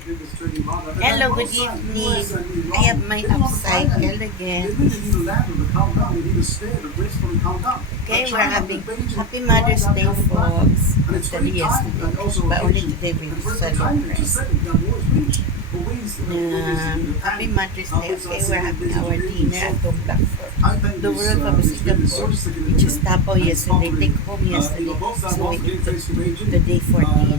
Hello, good evening. I have my upcycle again. Okay, we're having Happy Mother's Day, folks. Actually, yesterday, but only today we celebrate. Happy Mother's Day. Okay, we're having our dinner at Tom Blackford. The world of Singapore, which is tapo yesterday, take home yesterday, so we eat today for dinner.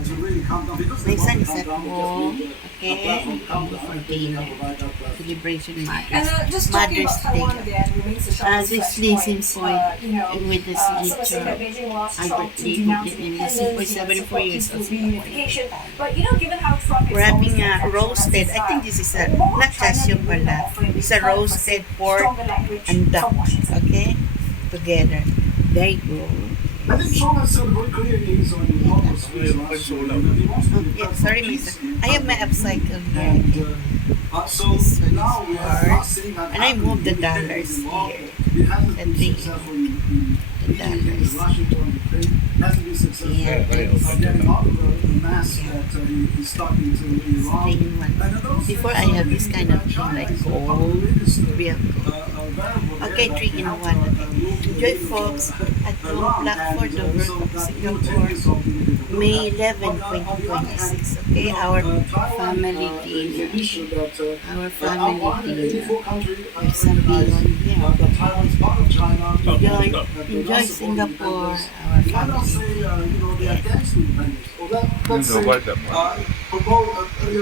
My son is at home, okay, we come for dinner. Celebration Mother's Day. This Lacing Point with the signature Albert Lee, Lacing Point, 74 years old. We're having a roasted, I think this is a, not cashew pala, it's a roasted pork and duck, okay, together. There you go. Okay, sorry, Mr. I have my upcycle here. This one is ours. And I moved the dollars here. And the dollars. Yeah, before I have this kind of thing like gold, we have gold. Okay, 3-in-1. Enjoy, folks, at Tom Blackford, the world of Singapore, May 11, 2026. Okay, our family dinner. Our family dinner. There's some beyond here. Enjoy Singapore, our family. Yeah.